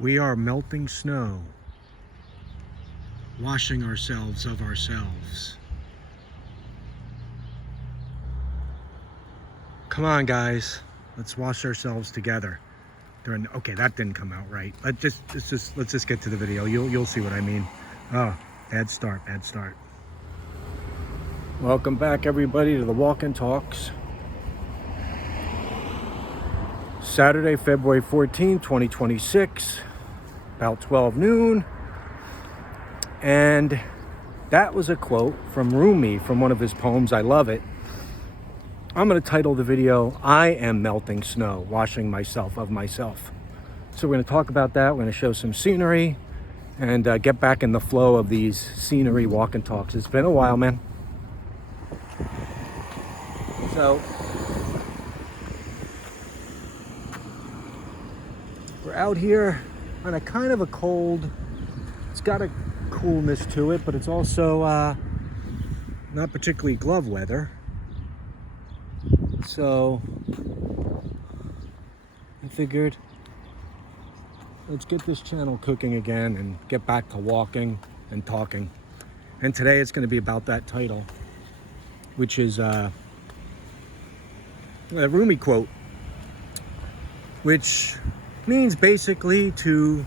We are melting snow, washing ourselves of ourselves. Come on, guys, let's wash ourselves together. Okay, that didn't come out right. Let's just get to the video. You'll see what I mean. Oh, bad start. Welcome back, everybody, to the Walk and Talks. Saturday, February 14, 2026, about 12 noon. And that was a quote from Rumi from one of his poems. I love it. I'm going to title the video, I Am Melting Snow, Washing Myself of Myself. So we're going to talk about that. We're going to show some scenery and get back in the flow of these scenery walk and talks. It's been a while, man. So we're out here on a kind of a cold, it's got a coolness to it, but it's also not particularly glove weather. So I figured let's get this channel cooking again and get back to walking and talking. And today it's going to be about that title, which is a Rumi quote, which means basically to,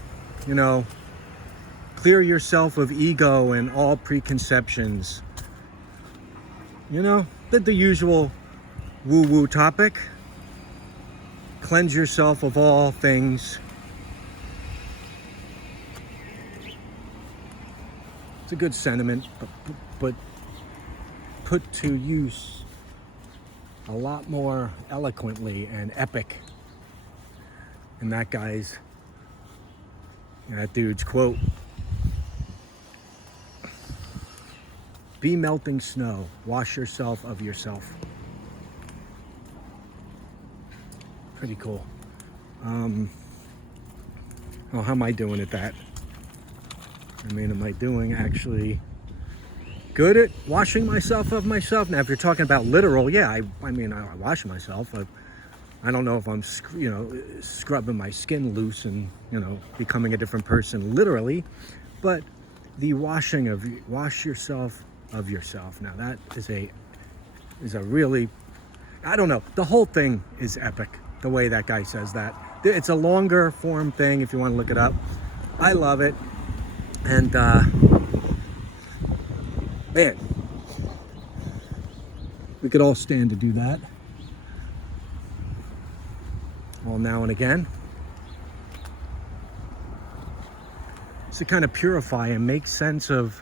clear yourself of ego and all preconceptions. The usual woo-woo topic. Cleanse yourself of all things. It's a good sentiment, but put to use a lot more eloquently and epic in that dude's quote. Be melting snow, wash yourself of yourself. Pretty cool. How am I doing at that? Am I doing actually good at washing myself of myself? Now, if you're talking about literal, yeah, I wash myself. I don't know if I'm, scrubbing my skin loose and, becoming a different person literally, but the wash yourself of yourself. Now that is a really, I don't know, the whole thing is epic, the way that guy says that. It's a longer form thing if you want to look it up. I love it. And, man, we could all stand to do that. All now and again. To kind of purify and make sense of,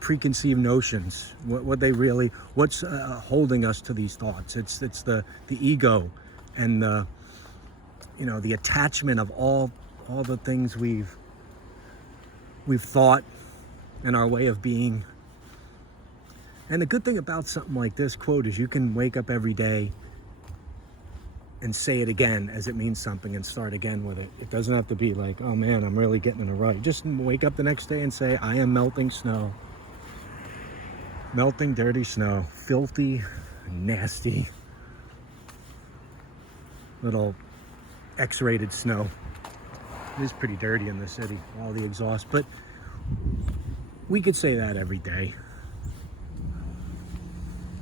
preconceived notions, what they really, what's holding us to these thoughts. It's the ego and the attachment of all the things we've thought and our way of being. And the good thing about something like this quote is you can wake up every day and say it again as it means something and start again with it. It doesn't have to be like, oh man, I'm really getting in a rut. Just wake up the next day and say, I am melting snow. Melting dirty snow. Filthy, nasty, little X-rated snow. It is pretty dirty in the city, all the exhaust, but we could say that every day.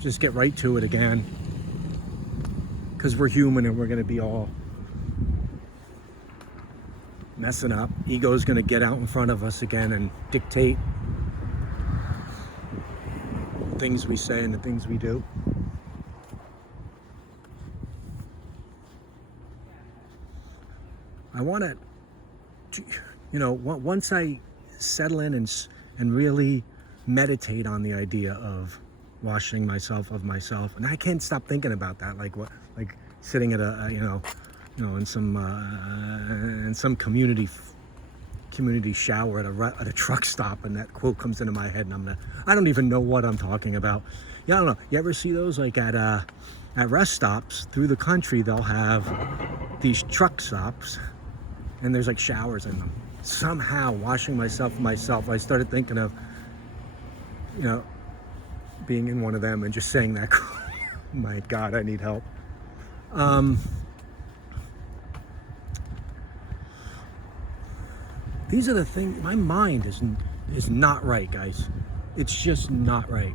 Just get right to it again. Because we're human and we're going to be all messing up. Ego's going to get out in front of us again and dictate the things we say and the things we do. I want to, once I settle in and really meditate on the idea of washing myself of myself, and I can't stop thinking about that, like sitting at in some community shower at a truck stop, and that quote comes into my head, and I don't even know what I'm talking about. I don't know. You ever see those like at rest stops through the country? They'll have these truck stops, and there's like showers in them. Somehow washing myself of myself, I started thinking of being in one of them and just saying that. My God, I need help. These are the things, my mind is not right, guys. It's just not right.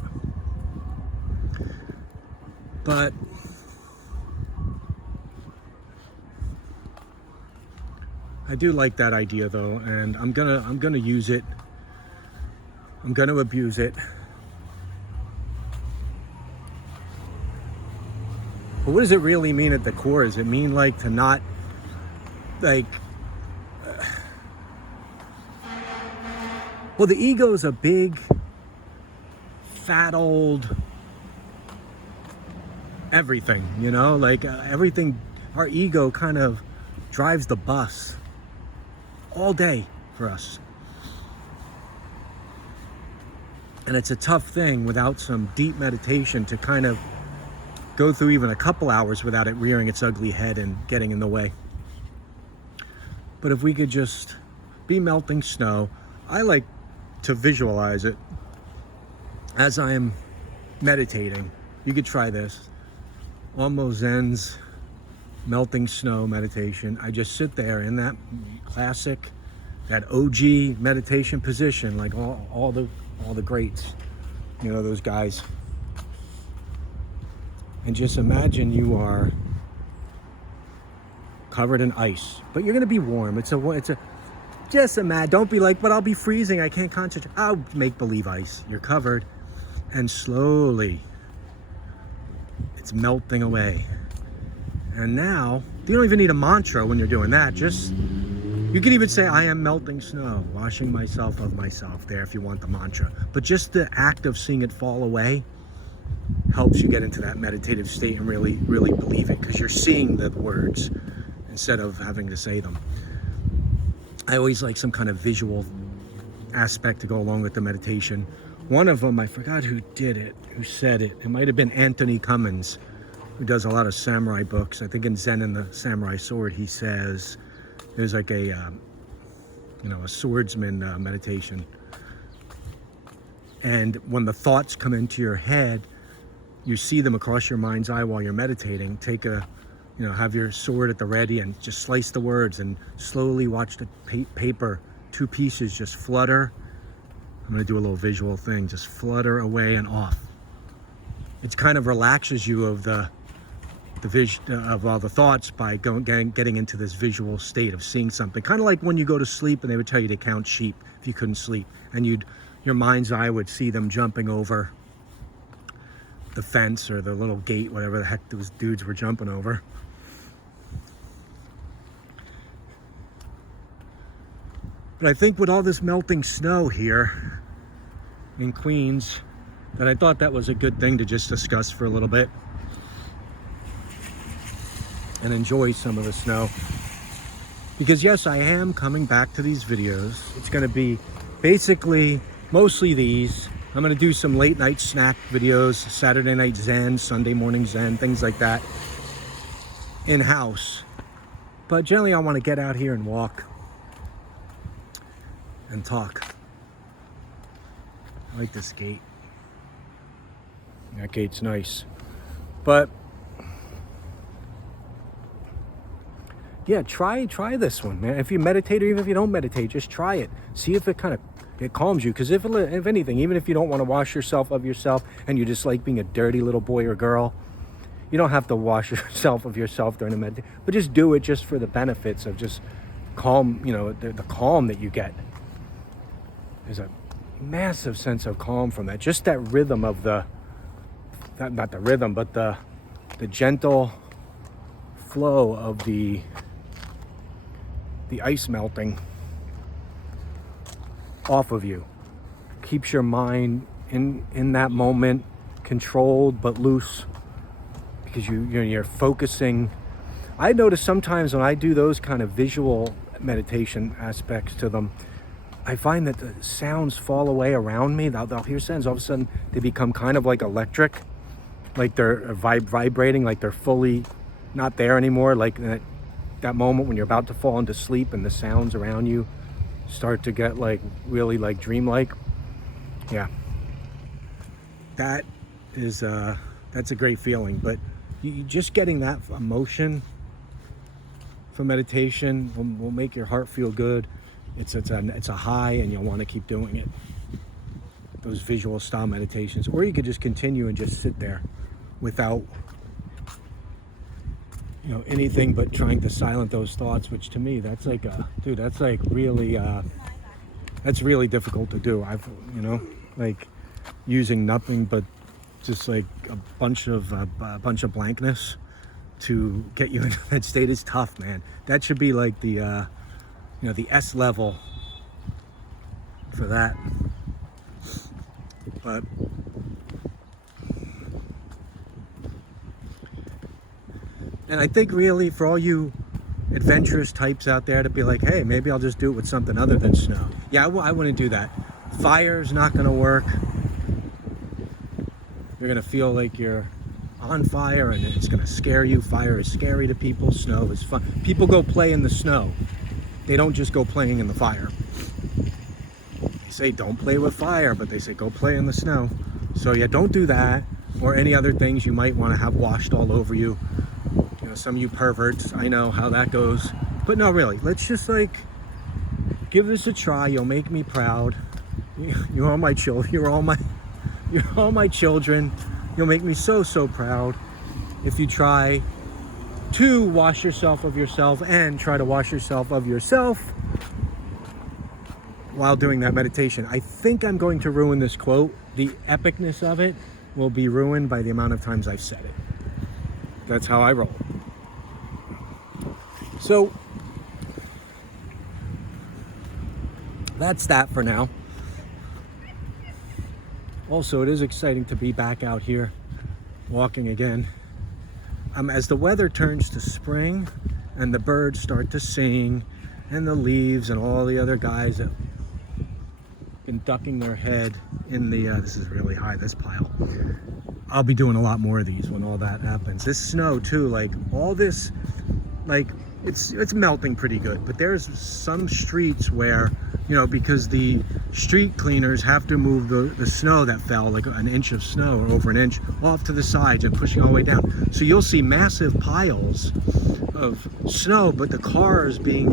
But I do like that idea though, and I'm gonna use it. I'm gonna abuse it. But what does it really mean at the core? Does it mean like to not like well, the ego is a big fat old everything, you know, like everything. Our ego kind of drives the bus all day for us, and it's a tough thing without some deep meditation to kind of go through even a couple hours without it rearing its ugly head and getting in the way. But if we could just be melting snow, I like to visualize it as I'm meditating. You could try this. Almost Zen's melting snow meditation. I just sit there in that classic, that OG meditation position, like all the greats, you know, those guys. And just imagine you are covered in ice, but you're gonna be warm. Just imagine, don't be like, but I'll be freezing, I can't concentrate. I'll make believe ice. You're covered, and slowly it's melting away. And now, you don't even need a mantra when you're doing that. Just, you can even say, I am melting snow, washing myself of myself there if you want the mantra. But just the act of seeing it fall away helps you get into that meditative state and really, really believe it, because you're seeing the words instead of having to say them. I always like some kind of visual aspect to go along with the meditation. One of them, I forgot who did it, who said it. It might have been Anthony Cummins, who does a lot of samurai books. I think in Zen and the Samurai Sword, he says there's like a swordsman meditation. And when the thoughts come into your head, you see them across your mind's eye while you're meditating. Have your sword at the ready and just slice the words and slowly watch the paper, two pieces just flutter. I'm gonna do a little visual thing, just flutter away and off. It kind of relaxes you of the vision of all the thoughts by getting into this visual state of seeing something. Kind of like when you go to sleep and they would tell you to count sheep if you couldn't sleep, and your mind's eye would see them jumping over the fence or the little gate, whatever the heck those dudes were jumping over. But I think with all this melting snow here in Queens, that I thought that was a good thing to just discuss for a little bit and enjoy some of the snow. Because yes, I am coming back to these videos. It's gonna be basically mostly these. I'm gonna do some late night snack videos, Saturday night Zen, Sunday morning Zen, things like that, in-house. But generally I wanna get out here and walk and talk. I like this gate. That gate's nice. But yeah, try this one, man. If you meditate or even if you don't meditate, just try it. See if it calms you. Because if anything, even if you don't want to wash yourself of yourself and you just like being a dirty little boy or girl, you don't have to wash yourself of yourself during the meditation. But just do it just for the benefits of just calm, the calm that you get. There's a massive sense of calm from that. Just that rhythm of not the rhythm, but the gentle flow of the ice melting off of you keeps your mind in that moment controlled but loose, because you're focusing. I notice sometimes when I do those kind of visual meditation aspects to them, I find that the sounds fall away around me. I'll hear sounds, all of a sudden they become kind of like electric, like they're vibrating, like they're fully not there anymore. Like that moment when you're about to fall into sleep and the sounds around you start to get like really like dreamlike. Yeah, that's a great feeling. But you just getting that emotion from meditation will make your heart feel good. it's a high, and you'll want to keep doing it. Those visual style meditations, or you could just continue and just sit there without, you know, anything but trying to silence those thoughts, which to me, that's like dude, that's like really that's really difficult to do. I've, you know, like using nothing but just like a bunch of blankness to get you into that state is tough, man. That should be like the you know, the S level for that. But and I think really for all you adventurous types out there to be like, hey, maybe I'll just do it with something other than snow. Yeah, I wouldn't do that. Fire's not going to work. You're going to feel like you're on fire, and it's going to scare you. Fire is scary to people. Snow is fun. People go play in the snow. They don't just go playing in the fire. They say don't play with fire, but they say go play in the snow. So yeah, don't do that, or any other things you might want to have washed all over you. You know, some of you perverts, I know how that goes. But no, really, let's just like give this a try. You'll make me proud. You're all my children. You're all my children. You'll make me so proud if you try to wash yourself of yourself and try to wash yourself of yourself while doing that meditation. I think I'm going to ruin this quote. The epicness of it will be ruined by the amount of times I've said it. That's how I roll. So that's that for now. Also, it is exciting to be back out here walking again. As the weather turns to spring and the birds start to sing and the leaves and all the other guys that been ducking their head in the, this is really high, this pile. I'll be doing a lot more of these when all that happens. This snow too, like all this, like it's melting pretty good, but there's some streets where, you know, because the street cleaners have to move the snow that fell, like an inch of snow or over an inch, off to the sides and pushing all the way down. So you'll see massive piles of snow, but the cars being,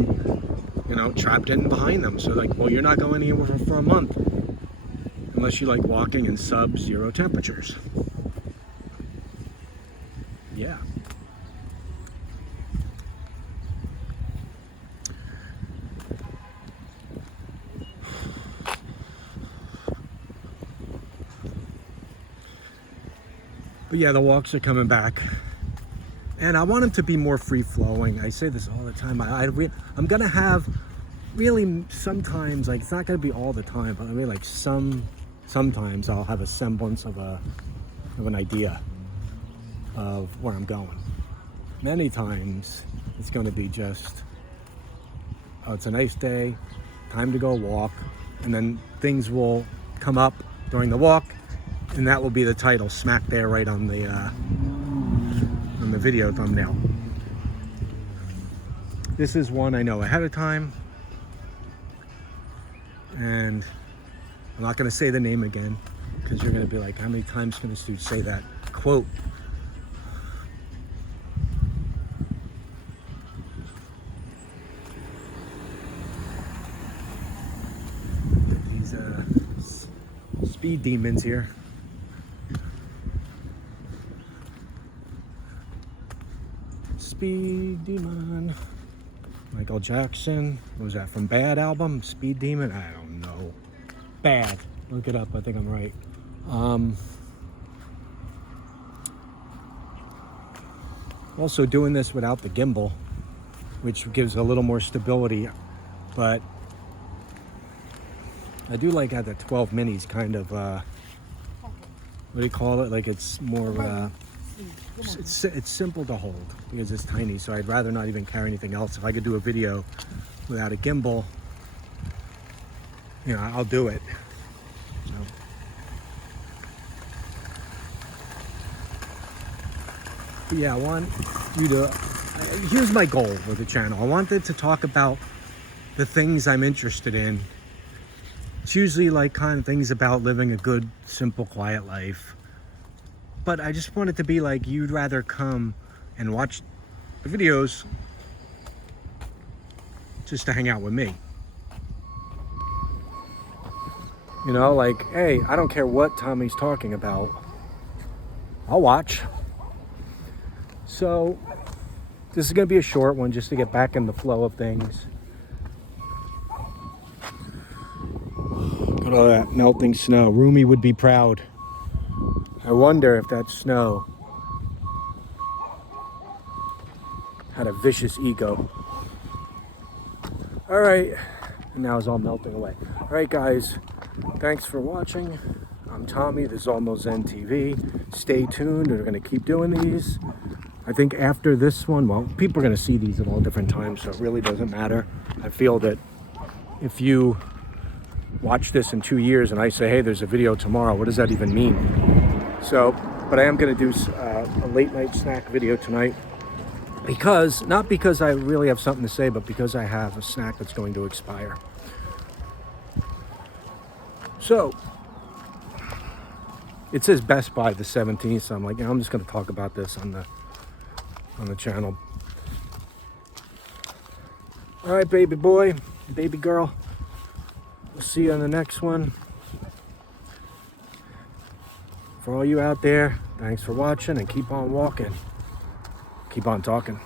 you know, trapped in behind them. So like, well, you're not going anywhere for a month unless you like walking in sub-zero temperatures. Yeah. But yeah, the walks are coming back, and I want them to be more free-flowing. I say this all the time. I'm gonna have really sometimes, like, it's not gonna be all the time, but I mean, like sometimes I'll have a semblance of an idea of where I'm going. Many times it's gonna be just, oh, it's a nice day, time to go walk, and then things will come up during the walk. And that will be the title, smack there right on the video thumbnail. This is one I know ahead of time, and I'm not going to say the name again because you're going to be like, how many times can this dude say that quote? These speed demons here. Speed Demon. Michael Jackson. What was that, from Bad album? Speed Demon? I don't know. Bad. Look it up. I think I'm right. Also doing this without the gimbal, which gives a little more stability. But I do like how the 12 minis kind of, what do you call it? Like it's more, it's simple to hold because it's tiny, so I'd rather not even carry anything else. If I could do a video without a gimbal, you know, I'll do it. So. But yeah, I want you to, here's my goal with the channel. I wanted to talk about the things I'm interested in. It's usually like kind of things about living a good, simple, quiet life. But I just want it to be like you'd rather come and watch the videos just to hang out with me. You know, like, hey, I don't care what Tommy's talking about. I'll watch. So this is going to be a short one just to get back in the flow of things. Look at all that melting snow. Rumi would be proud. I wonder if that snow had a vicious ego. All right, and now it's all melting away. All right, guys, thanks for watching. I'm Tommy. This is Almost Zen TV. Stay tuned. We're going to keep doing these. I think after this one, well, people are going to see these at all different times, so it really doesn't matter. I feel that if you watch this in 2 years and I say, hey, there's a video tomorrow, what does that even mean? So, but I am going to do a late night snack video tonight. Because, not because I really have something to say, but because I have a snack that's going to expire. So, it says Best Buy the 17th, so I'm like, I'm just going to talk about this on the channel. All right, baby boy, baby girl. We'll see you on the next one. For all you out there, thanks for watching and keep on walking. Keep on talking.